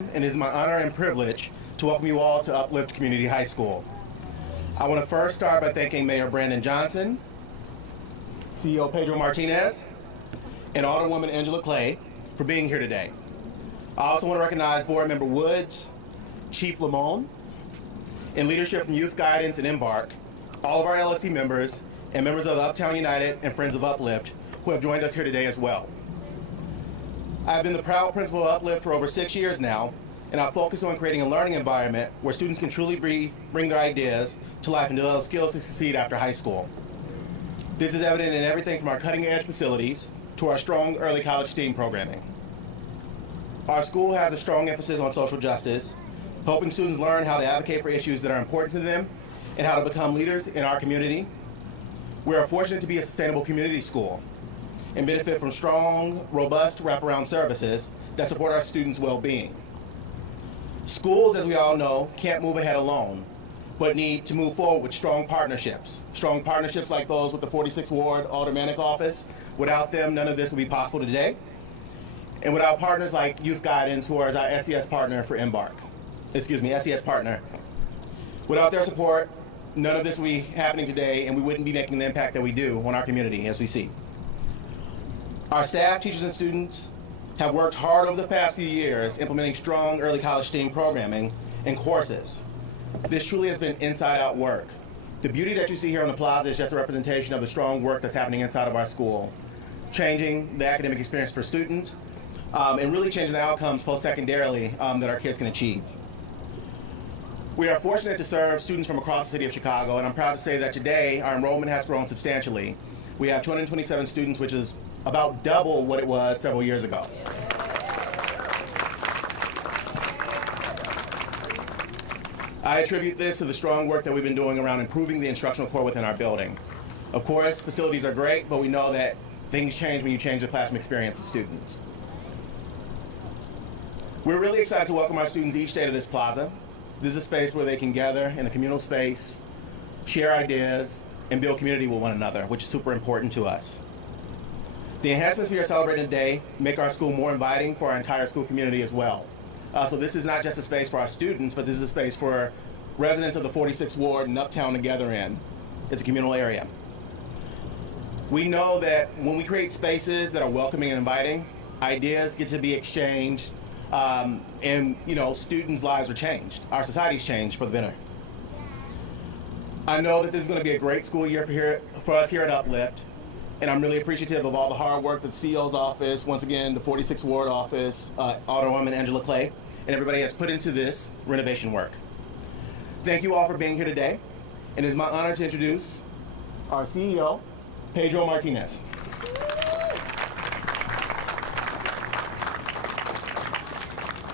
and it is my honor and privilege to welcome you all to Uplift Community High School. I want to first start by thanking Mayor Brandon Johnson, CEO Pedro Martinez, and Alderwoman Angela Clay for being here today. I also want to recognize Board Member Woods, Chief Lamone, and leadership from Youth Guidance and Embark, all of our LSC members, and members of the Uptown United and Friends of Uplift who have joined us here today as well. I've been the proud principal of Uplift for over 6 years now, and I focus on creating a learning environment where students can truly bring their ideas to life and develop skills to succeed after high school. This is evident in everything from our cutting-edge facilities to our strong early college STEAM programming. Our school has a strong emphasis on social justice, helping students learn how to advocate for issues that are important to them and how to become leaders in our community. We are fortunate to be a sustainable community school and benefit from strong, robust wraparound services that support our students' well-being. Schools, as we all know, can't move ahead alone, but need to move forward with strong partnerships. Strong partnerships like those with the 46th Ward Aldermanic Office. Without them, none of this would be possible today. And without partners like Youth Guidance, who are our SES partner for Embark. SES partner. Without their support, none of this would be happening today, and we wouldn't be making the impact that we do on our community, as we see. Our staff, teachers, and students have worked hard over the past few years implementing strong early college STEAM programming and courses. This truly has been inside-out work. The beauty that you see here on the plaza is just a representation of the strong work that's happening inside of our school, changing the academic experience for students, and really changing the outcomes post-secondarily that our kids can achieve. We are fortunate to serve students from across the city of Chicago, and I'm proud to say that today our enrollment has grown substantially. We have 227 students, which is about double what it was several years ago. I attribute this to the strong work that we've been doing around improving the instructional core within our building. Of course, facilities are great, but we know that things change when you change the classroom experience of students. We're really excited to welcome our students each day to this plaza. This is a space where they can gather in a communal space, share ideas, and build community with one another, which is super important to us. The enhancements we are celebrating today make our school more inviting for our entire school community as well. So this is not just a space for our students, but this is a space for residents of the 46th Ward and Uptown to gather in. It's a communal area. We know that when we create spaces that are welcoming and inviting, ideas get to be exchanged, and students' lives are changed. Our society's changed for the better. I know that this is going to be a great school year for us here at Uplift. And I'm really appreciative of all the hard work that the CEO's office, once again, the 46th Ward office, Alderwoman Angela Clay, and everybody has put into this renovation work. Thank you all for being here today. And it is my honor to introduce our CEO, Pedro Martinez.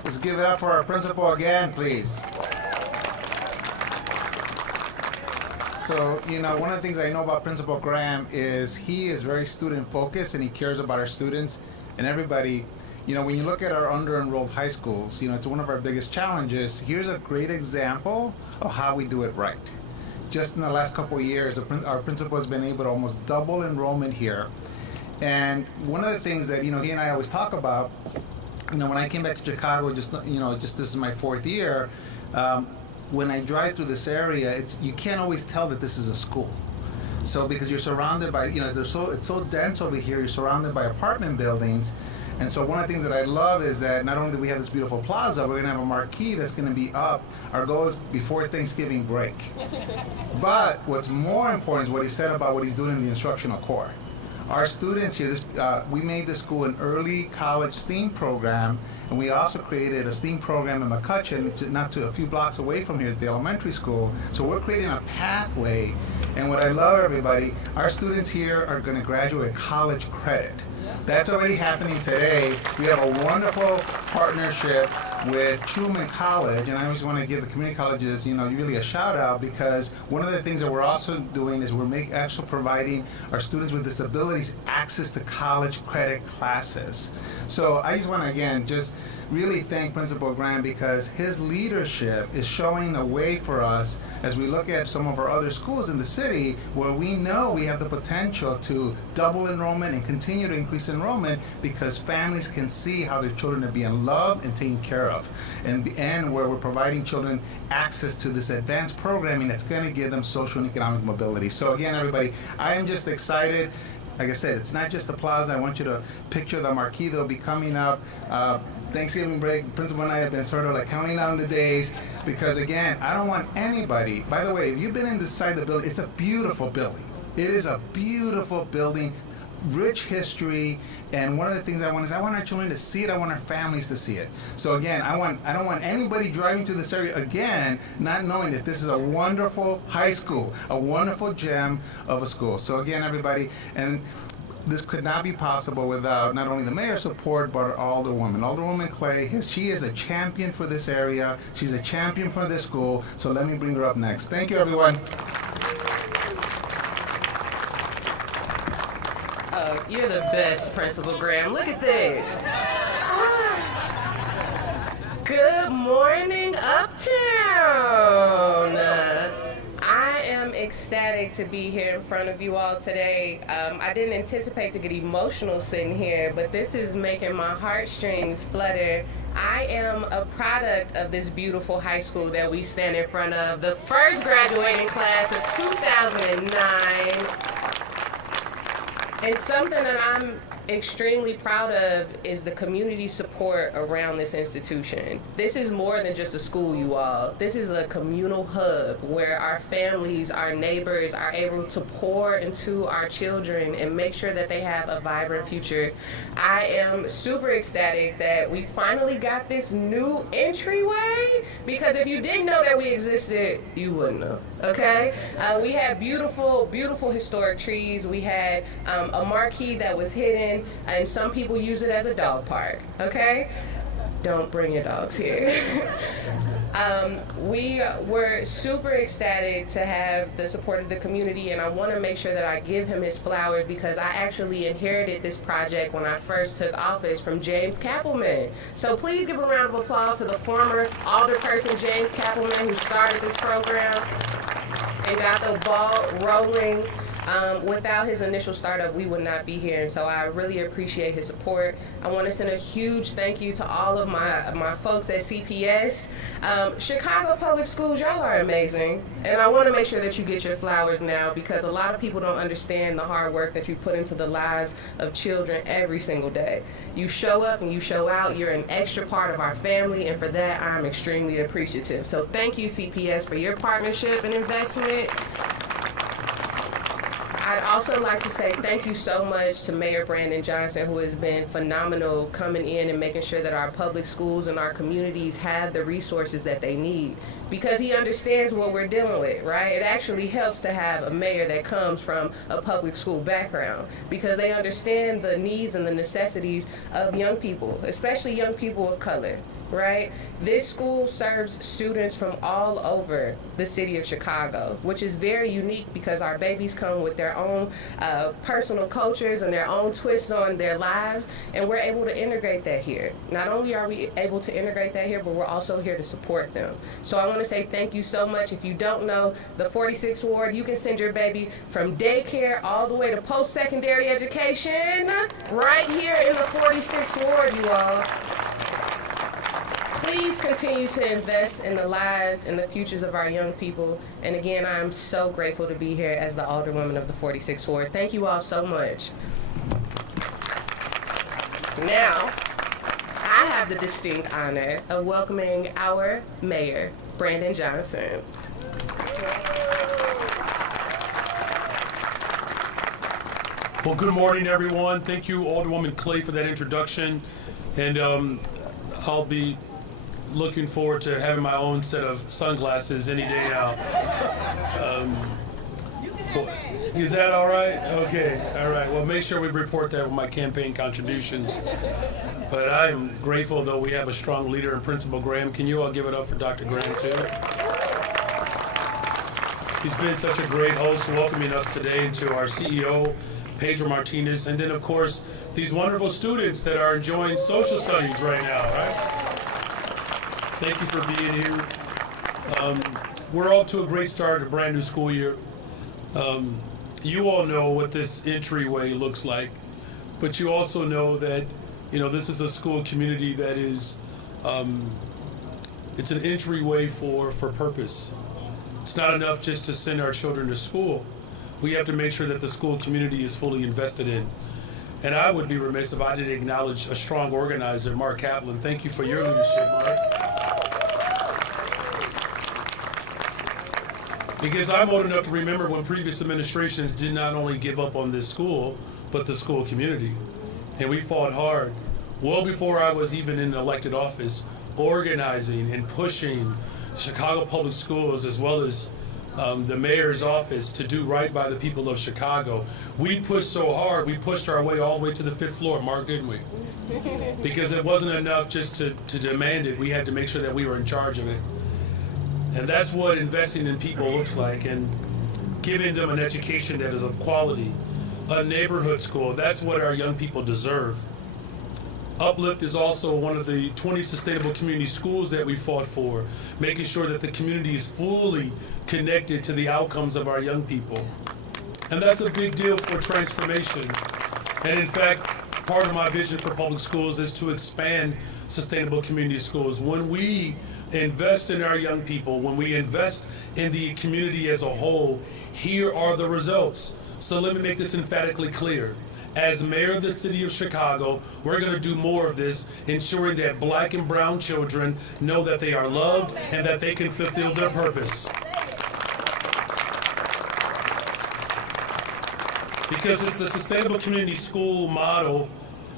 Let's give it up for our principal again, please. So, one of the things I know about Principal Graham is he is very student focused and he cares about our students and everybody. When you look at our under-enrolled high schools, it's one of our biggest challenges. Here's a great example of how we do it right. Just in the last couple of years, our principal has been able to almost double enrollment here. And one of the things that, he and I always talk about, when I came back to Chicago, just this is my 4th year, when I drive through this area, you can't always tell that this is a school. So because you're surrounded by, it's so dense over here, you're surrounded by apartment buildings. And so one of the things that I love is that not only do we have this beautiful plaza, we're going to have a marquee that's going to be up. Our goal is before Thanksgiving break. But what's more important is what he said about what he's doing in the instructional core. Our students here, we made the school an early college STEAM program, and we also created a STEAM program in McCutcheon, not too a few blocks away from here at the elementary school. So we're creating a pathway, and what I love, everybody, our students here are going to graduate college credit. That's already happening today. We have a wonderful partnership with Truman College, and I always want to give the community colleges, really a shout out, because one of the things that we're also doing is we're actually providing our students with disabilities access to college credit classes. So I just want to again just really thank Principal Graham, because his leadership is showing the way for us as we look at some of our other schools in the city where we know we have the potential to double enrollment and continue to increase increase enrollment because families can see how their children are being loved and taken care of. And where we're providing children access to this advanced programming that's going to give them social and economic mobility. So again, everybody, I am just excited. Like I said, it's not just the plaza. I want you to picture the marquee that'll be coming up. Thanksgiving break, Principal and I have been sort of like counting down the days because, again, I don't want anybody. By the way, if you've been in this side of the building, it's a beautiful building. It is a beautiful building, rich history, and one of the things I want is I want our children to see it. I want our families to see it. So again, I don't want anybody driving through this area again not knowing that this is a wonderful high school, a wonderful gem of a school. So again, everybody, and this could not be possible without not only the mayor's support, but Alderwoman. Alderwoman Clay, she is a champion for this area. She's a champion for this school. So let me bring her up next. Thank you, everyone. Oh, you're the best, Principal Graham. Look at this. Good morning, Uptown. I am ecstatic to be here in front of you all today. I didn't anticipate to get emotional sitting here, but this is making my heartstrings flutter. I am a product of this beautiful high school that we stand in front of, the first graduating class of 2009. And something that I'm extremely proud of is the community support around this institution. This is more than just a school, you all. This is a communal hub where our families, our neighbors are able to pour into our children and make sure that they have a vibrant future. I am super ecstatic that we finally got this new entryway, because if you didn't know that we existed, you wouldn't have, okay? We had beautiful, beautiful historic trees. We had a marquee that was hidden, and some people use it as a dog park, okay? Don't bring your dogs here. We were super ecstatic to have the support of the community, and I want to make sure that I give him his flowers because I actually inherited this project when I first took office from James Kappelman. So please give a round of applause to the former alderperson James Kappelman, who started this program and got the ball rolling. Without his initial startup, we would not be here, and so I really appreciate his support. I want to send a huge thank you to all of my folks at CPS. Chicago Public Schools, y'all are amazing, and I want to make sure that you get your flowers now because a lot of people don't understand the hard work that you put into the lives of children every single day. You show up and you show out. You're an extra part of our family, and for that, I'm extremely appreciative. So thank you, CPS, for your partnership and investment. I'd also like to say thank you so much to Mayor Brandon Johnson, who has been phenomenal coming in and making sure that our public schools and our communities have the resources that they need, because he understands what we're dealing with, right? It actually helps to have a mayor that comes from a public school background because they understand the needs and the necessities of young people, especially young people of color. Right? This school serves students from all over the city of Chicago, which is very unique because our babies come with their own personal cultures and their own twists on their lives, and we're able to integrate that here. Not only are we able to integrate that here, but we're also here to support them. So I want to say thank you so much. If you don't know the 46th Ward, you can send your baby from daycare all the way to post-secondary education right here in the 46th Ward, you all. Please continue to invest in the lives and the futures of our young people. And again, I'm so grateful to be here as the Alderwoman of the 46th Ward. Thank you all so much. Now, I have the distinct honor of welcoming our mayor, Brandon Johnson. Well, good morning, everyone. Thank you, Alderwoman Clay, for that introduction. And I'll be looking forward to having my own set of sunglasses any day now. Is that all right? Okay, all right. Well, make sure we report that with my campaign contributions. But I am grateful, though, we have a strong leader in Principal Graham. Can you all give it up for Dr. Graham, too? He's been such a great host welcoming us today, and to our CEO, Pedro Martinez, and then, of course, these wonderful students that are enjoying social studies right now, right? Thank you for being here. We're off to a great start, a brand new school year. You all know what this entryway looks like. but you also know that, this is a school community that is, it's an entryway for purpose. It's not enough just to send our children to school. We have to make sure that the school community is fully invested in. And I would be remiss if I didn't acknowledge a strong organizer, Mark Kaplan. Thank you for your leadership, Mark. Because I'm old enough to remember when previous administrations did not only give up on this school, but the school community. And we fought hard, well before I was even in elected office, organizing and pushing Chicago Public Schools as well as the mayor's office to do right by the people of Chicago. We pushed so hard, we pushed our way all the way to the 5th floor, Mark, didn't we? Because it wasn't enough just to demand it. We had to make sure that we were in charge of it. And that's what investing in people looks like, and giving them an education that is of quality, a neighborhood school. That's what our young people deserve. Uplift is also one of the 20 sustainable community schools that we fought for, making sure that the community is fully connected to the outcomes of our young people. And that's a big deal for transformation. And in fact, part of my vision for public schools is to expand sustainable community schools. When we invest in our young people, when we invest in the community as a whole, here are the results. So let me make this emphatically clear. As mayor of the city of Chicago, we're going to do more of this, ensuring that black and brown children know that they are loved and that they can fulfill their purpose. Because it's the sustainable community school model.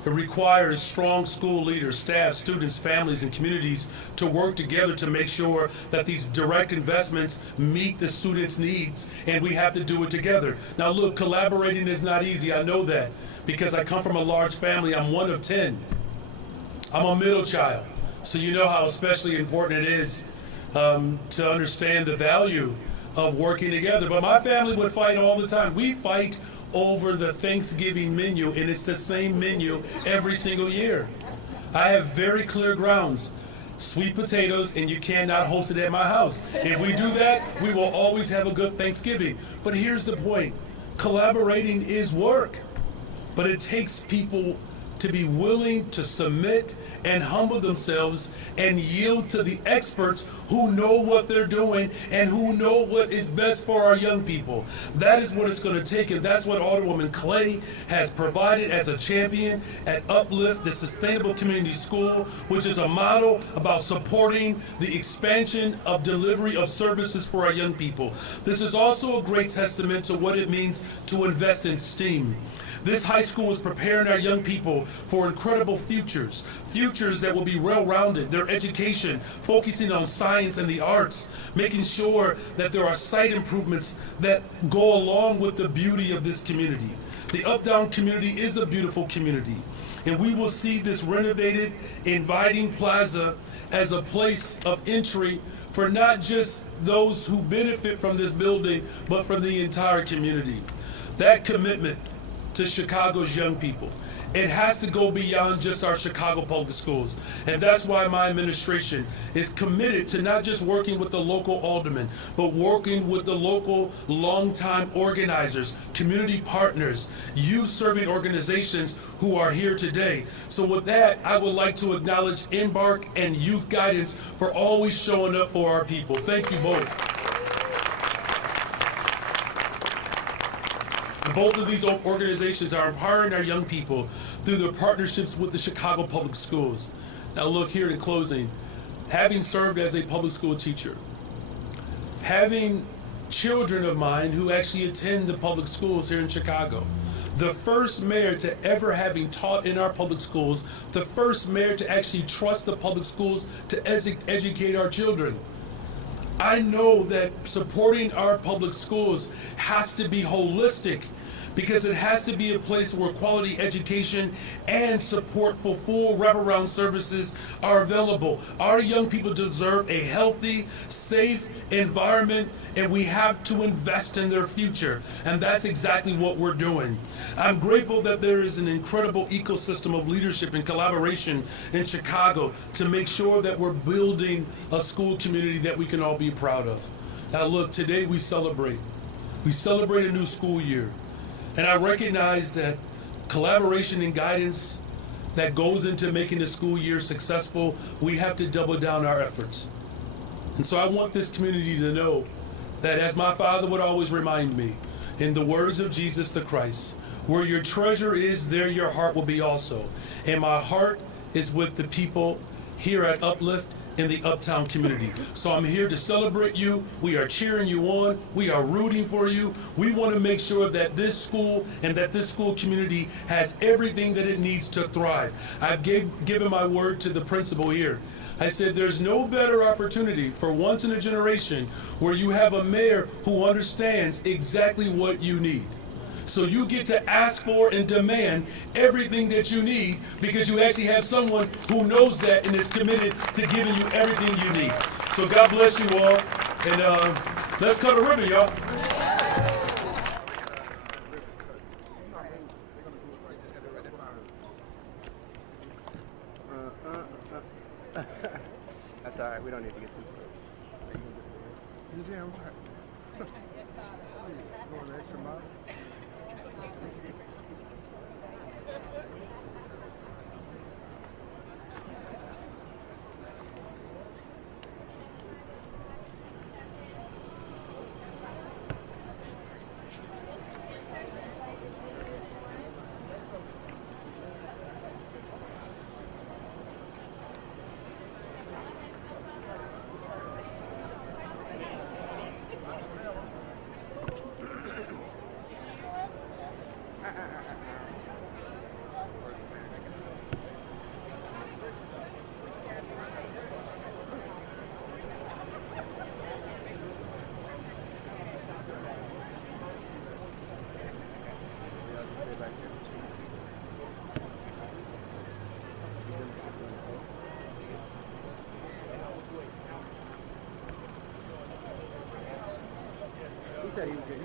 It requires strong school leaders, staff, students, families, and communities to work together to make sure that these direct investments meet the students' needs, and we have to do it together. Now look, collaborating is not easy, I know that, because I come from a large family. I'm one of 10. I'm a middle child, so you know how especially important it is to understand the value of working together. But my family would fight all the time. We fight over the Thanksgiving menu, and it's the same menu every single year. I have very clear grounds. Sweet potatoes, and you cannot host it at my house. If we do that, we will always have a good Thanksgiving. But here's the point. Collaborating is work, but it takes people to be willing to submit and humble themselves and yield to the experts who know what they're doing and who know what is best for our young people. That is what it's going to take, and that's what Alderwoman Clay has provided as a champion at Uplift, the Sustainable Community School, which is a model about supporting the expansion of delivery of services for our young people. This is also a great testament to what it means to invest in STEAM. This high school is preparing our young people for incredible futures that will be well-rounded, their education focusing on science and the arts, making sure that there are site improvements that go along with the beauty of this community. The Uptown community is a beautiful community, and we will see this renovated, inviting plaza as a place of entry for not just those who benefit from this building, but from the entire community. That commitment to Chicago's young people, it has to go beyond just our Chicago public schools. And that's why my administration is committed to not just working with the local aldermen, but working with the local longtime organizers, community partners, youth-serving organizations who are here today. So with that, I would like to acknowledge Embark and Youth Guidance for always showing up for our people. Thank you both. Both of these organizations are empowering our young people through their partnerships with the Chicago Public Schools. Now look, here in closing, having served as a public school teacher, having children of mine who actually attend the public schools here in Chicago, the first mayor to ever having taught in our public schools, the first mayor to actually trust the public schools to educate our children. I know that supporting our public schools has to be holistic, because it has to be a place where quality education and support for full wraparound services are available. Our young people deserve a healthy, safe environment, and we have to invest in their future. And that's exactly what we're doing. I'm grateful that there is an incredible ecosystem of leadership and collaboration in Chicago to make sure that we're building a school community that we can all be proud of. Now look, today we celebrate. We celebrate a new school year. And I recognize that collaboration and guidance that goes into making the school year successful, we have to double down our efforts. And so I want this community to know that, as my father would always remind me, in the words of Jesus the Christ, where your treasure is, there your heart will be also. And my heart is with the people here at Uplift in the Uptown community. So I'm here to celebrate you. We are cheering you on. We are rooting for you. We want to make sure that this school and that this school community has everything that it needs to thrive. I've given my word to the principal here. I said there's no better opportunity for once in a generation where you have a mayor who understands exactly what you need. So you get to ask for and demand everything that you need because you actually have someone who knows that and is committed to giving you everything you need. So God bless you all, and let's cut a ribbon, y'all. That's all right. We don't need to get too close. He said he was good.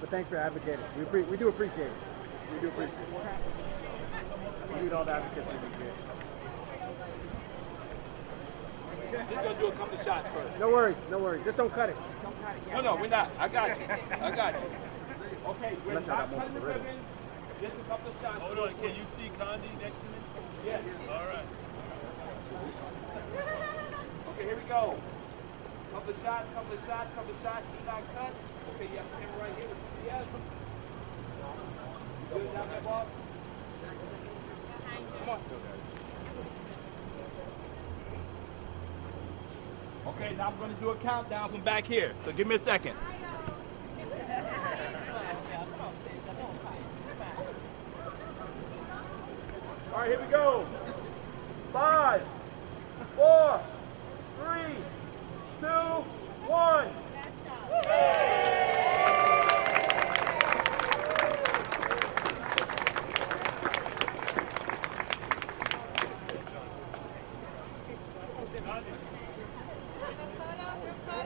But thanks for advocating. We do appreciate it. We need all the advocates to be good. He's gonna do a couple of shots first. No worries. Just don't cut it. No, we're not. I got you. Okay, we're Unless I got not cutting multiple the ribbons. ribbon. Just a couple of shots. Hold on, can you see Condi next to me? Yes. All right. Okay, here we go. Couple of shots. He's not cut. Okay, you have him right here with CPS. You good down there, boss? Come on. Okay, now I'm going to do a countdown from back here. So give me a second. All right, here we go. 5, 4,